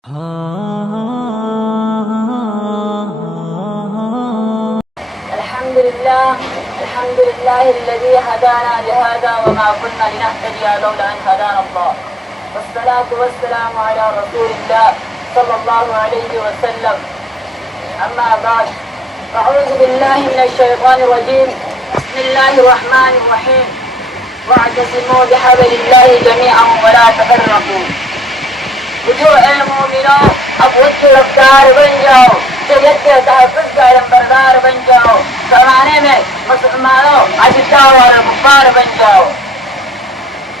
الحمد لله الذي هدانا لهذا وما كنا لنهتدي لولا أن هدانا الله، والصلاة والسلام على رسول الله صلى الله عليه وسلم. أما بعد، أعوذ بالله من الشيطان الرجيم. بسم الله الرحمن الرحيم. واعتصموا بحبل الله جميعا ولا تفرقوا. جو اے مومنوں، اب اس کی رفتار بن جاؤ، شریعت کے تحفظ کا علمبردار بن جاؤ، زمانے میں مسلمانوں اشداء اور کفار بن جاؤ.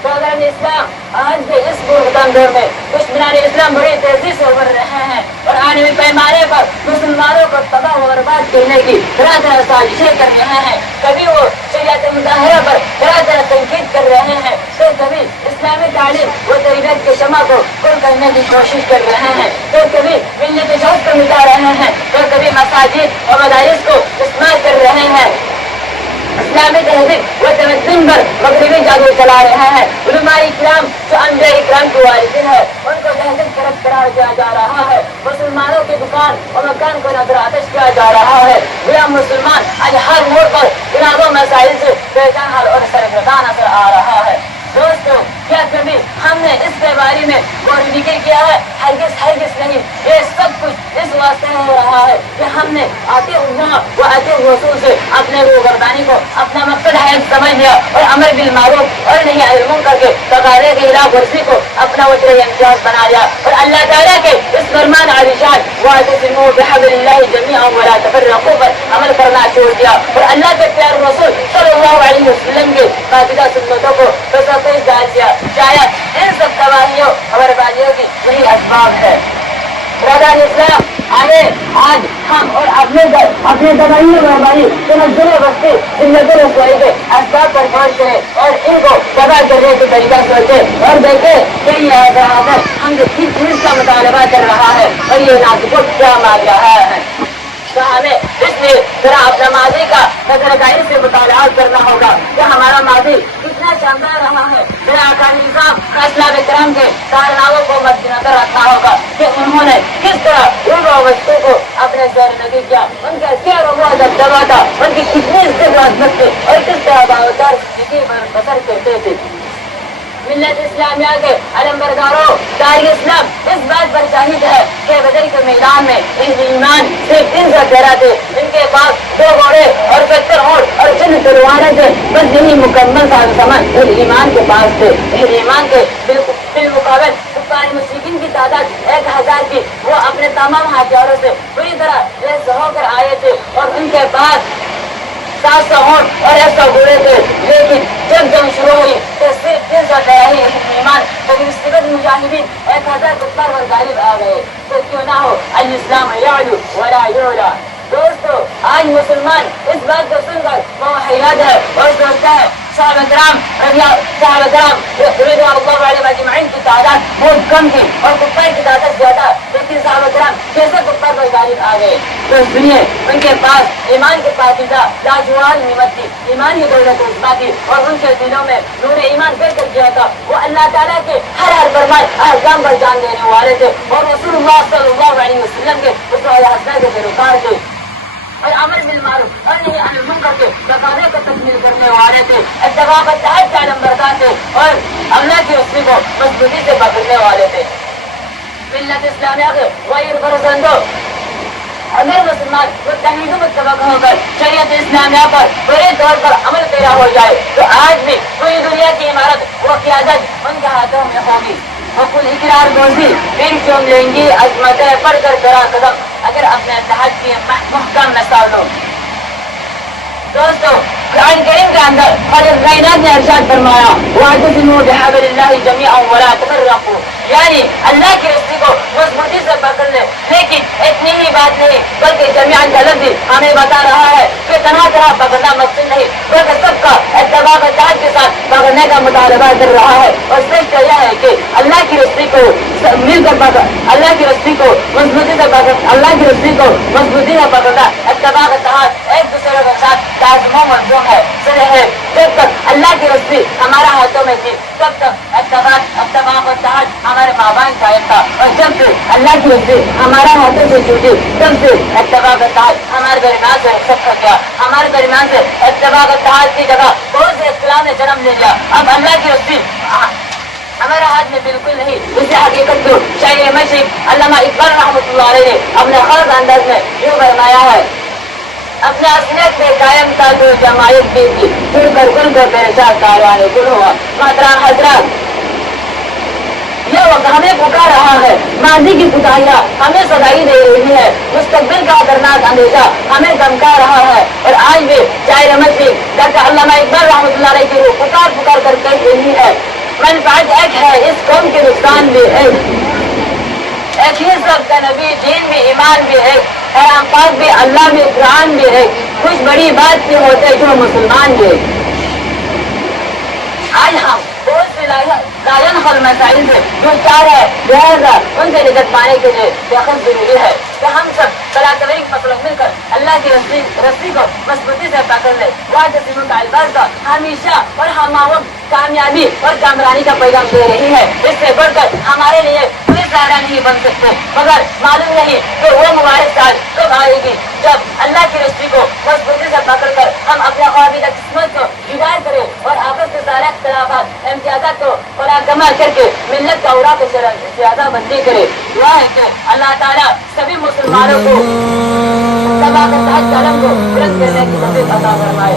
برادران اسلام، آج بھی اس غربتان دور میں دشمنان اسلام بڑی تیزی سے ابھر رہے ہیں اور عالمی پیمانے پر مسلمانوں کو تباہ و برباد کرنے کی طرح طرح سازشیں کر رہے ہیں. کبھی وہ شریعت مظاہرہ پر طرح طرح تنقید کر رہے ہیں، تو کبھی اسلامی تعلیم و تربیت کے شمع کو کل کرنے کی کوشش کر رہے ہیں، تو کبھی ملت شخص کو مٹا رہے ہیں، تو کبھی مساجد اور مدارس کو استعمال کر رہے ہیں. اسلامی تہذیب و تمدن پر مغربی جادو چلا رہے ہیں. علماء اکرام جو انبیاء اکرام کے والدین ہیں، ان کو دہشت گرد قرار دیا جا رہا ہے. مسلمانوں کی دکان اور مکان کو نظر آتش کیا جا رہا ہے. غلام مسلمان آج ہر موڑ پر گناہوں مسائل سے بے جان حال اور سرگرداں نظر آ رہا ہے. دوستو، کیا کبھی ہم نے اس کے بارے میں غور و فکر کیا ہے؟ ہرگز نہیں. یہ سب کچھ اس واسطے ہو رہا ہے کہ ہم نے آتے اللہ و آتے رسول سے اپنے روگردانی کو اپنا مقصد حیات سمجھ لیا اور امر بالمعروف اور نہی عن المنکر کے تقاضے کی خلاف ورزی کو اپنا وجہ امتیاز بنا لیا اور اللہ تعالیٰ کے اس فرمان عالیشان واعتصموا بحبل اللہ جميعا ولا تفرقوا پر عمل کرنا چھوڑ دیا اور اللہ کے پیارے رسول صلی اللہ علیہ وسلم کے باقاعدہ سنتوں کو پیش ڈال دیا. شاید ان سب تباہیوں اور بربادیوں کی یہی اسباب ہے. برادران اسلام، آج ہم اور اپنے تباہی و بربادی تنزل وقتی زندگی رسوائی کے اسباب پر غور کریں اور ان کو تباہ کرنے کے طریقہ سوچیں اور دیکھیں کہ یہ حاضر ہم سے کس چیز کا مطالبہ کر رہا ہے اور یہ نازک کیا مانگ رہا ہے. تو ہمیں اس لیے ذرا اپنا ماضی کا نظر گاہی سے مطالعہ کرنا ہوگا کہ ہمارا ماضی کتنا شاندار رہا ہے. ذرا اکابر نظام کا اسلام کرام کے کارناموں کو مد نظر رکھنا ہوگا کہ انہوں نے کس طرح ان وسطوں کو اپنے زیر نگی کیا، ان کا کیا رغبہ دبدبا تھا، ان کی کتنی عزت و عظمت تھی اور کس طرح باوقار زندگی بسر کرتے تھے. ملت اسلامیہ کے علمبرداروں، تاریخ اسلام اس بات پر شاہد ہے کہ بدر کے میدان میں اہل ایمان صرف 300 چہرہ تھے. ان کے پاس 2 گھوڑے اور 70 اونٹ اور چند تلواریں تھے. بس یہی مکمل سامان اہل ایمان کے پاس تھے. اہل ایمان کے بالمقابل کفار مشرکین کی تعداد 1000 کی. وہ اپنے تمام ہتھیاروں سے پوری طرح لیس ہو کر آئے تھے اور ان کے پاس 700 اونٹ اور 100 گھوڑے تھے. لیکن جب جنگ شروع ہوئی تو صرف 300 ہی ایمان تقریباً مجاہدین 1000 کفار پر غالب آ گئے. تو کیوں نہ ہو الاسلام یعلو ولا یعلا. دوستو، آج مسلمان اس بات کو سن کر حیران ہے اور سوچتا ہے صحابہ کرام رضی اللہ علیہ اجمعین کی تعداد بہت کم تھی اور کفار کی تعداد زیادہ، لیکن صحابہ کرام کیسے کفار پر غالب آ گئے؟ تو سنیے، ان کے پاس ایمان کے پاکیزہ لاجواب نعمت تھی، ایمان کی دولت عظمیٰ تھی اور ان کے دلوں میں نور ایمان کر گیا تھا. وہ اللہ تعالیٰ کے ہر فرمان احکام پر جان دینے والے تھے اور رسول اللہ صلی اللہ علیہ وسلم کے اسوہ حسنہ کے پیروکار تھے اور امر بالمعروف اور نہی عن المنکر کے تقاضے کو تکمیل کرنے والے تھے. اتفاق اتحاد کے علمبردار تھے اور اللہ کی رسول کو مضبوطی سے پکڑنے والے تھے. ملت اسلامیہ کے غیر فرزندوں، اگر مسلمان متحد و متفق ہو کر شریعت اسلامیہ پر بڑے طور پر عمل پیرا ہو جائے تو آج بھی پوری دنیا کی عمارت و قیادت ان کے ہاتھوں میں ہوگی. وہ کل اقرار گوزی پھر چوم لیں گی عظمتیں پڑھ کر ذرا قدم اگر اپنے اتحاد کی محکم نہ سازو. دوستو، قرآن کریم کے اندر خالق کائنات نے ارشاد فرمایا واعتصموا بحبل اللہ جميعا ولا تفرقوا، یعنی اللہ کی رسی کو مضبوطی سے پکڑ لے. لیکن اتنی ہی بات نہیں بلکہ جميعا کا لفظ ہمیں بتا رہا ہے کہ تنہا پکڑنا مقصد نہیں بلکہ سب کا اتفاق اتحاد کے ساتھ پکڑنے کا مطالبہ کر رہا ہے. اور سچ تو یہ ہے کہ اللہ کی رسی کو مل کر پکڑ، اللہ کی رسی کو مضبوطی سے پکڑ، اللہ کی رسی کو مضبوطی سے پکڑنا اتفاق اتحاد ایک دوسرے کے ساتھ لازم و ملزوم ہے. جب تک اللہ کی رسی ہمارا ہاتھوں میں تھی تب تک اتفاق اتحاد ہمارے مابین قائم تھا، اور جب سے اللہ کی رضی ہمارا ہاتھوں سے چھوٹی تب سے اتفاق اتحاد ہمارے درمیان سے رخصت کر دیا، ہمارے درمیان سے اتفاق اتحاد کی جگہ بہت سے اختلاف نے جنم لے لیا۔ اب اللہ کی رضی ہمارے ہاتھ میں بالکل نہیں۔ اس حقیقت کو شاعر مشرق علامہ اقبال رحمۃ اللہ علیہ نے اپنے خاص انداز میں یوں فرمایا ہے: اپنے اصلیت میں قائم تھا جو جماعت بھی تھی، چھڑ کر گل کر پریشان کاروانے گل ہوا۔ محترم حضرات، یہ وقت ہمیں پکار رہا ہے، ماضی کی کوتاہیاں ہمیں سدائی دے رہی ہے، مستقبل کا خطرناک اندیشہ ہمیں دھمکا رہا ہے، اور آج بھی شاعر مشرق ڈاکٹر علامہ اقبال رحمۃ اللہ علیہ کی روح پکار کر کہہ رہی ہے: منفعت ایک ہے، اس قوم کے نقصان بھی ایک ہی سب کا نبی، دین بھی، ایمان بھی ہے، حرام پاک بھی، اللہ بھی، قرآن بھی ہے، کچھ بڑی بات نہیں ہوتے جو مسلمان بھی ہے۔ آج ہم بہت سے لائن حل مسائل سے جو چار ہے لہذا ان سے نجات پانے کے لیے بےحد ضروری ہے کہ ہم سب صلاح تبریک مسلک مل کر اللہ کی رسی کو مضبوطی سے پکڑ لے۔ واجبوں کا الفاظ کا ہمیشہ اور ہم کامیابی اور کامرانی کا پیغام دے رہی ہے۔ اس سے بڑھ کر ہمارے لیے کوئی سہارا نہیں بن سکتے، مگر معلوم نہیں کہ وہ مبارک سال کب آئے گی جب اللہ کی رسی کو مضبوطی سے پکڑ کر ہم اپنے قابل قسمت کو ہدایت کریں اور آپس کے سارے اختلافات امتیازات کو فراگما کر کے ملت کا اورا کو زیادہ بندی کرے۔ دعا ہے کہ اللہ تعالیٰ سبھی مسلمانوں کو قلم کو بلند کرنے کی توفیق عطا فرمائے۔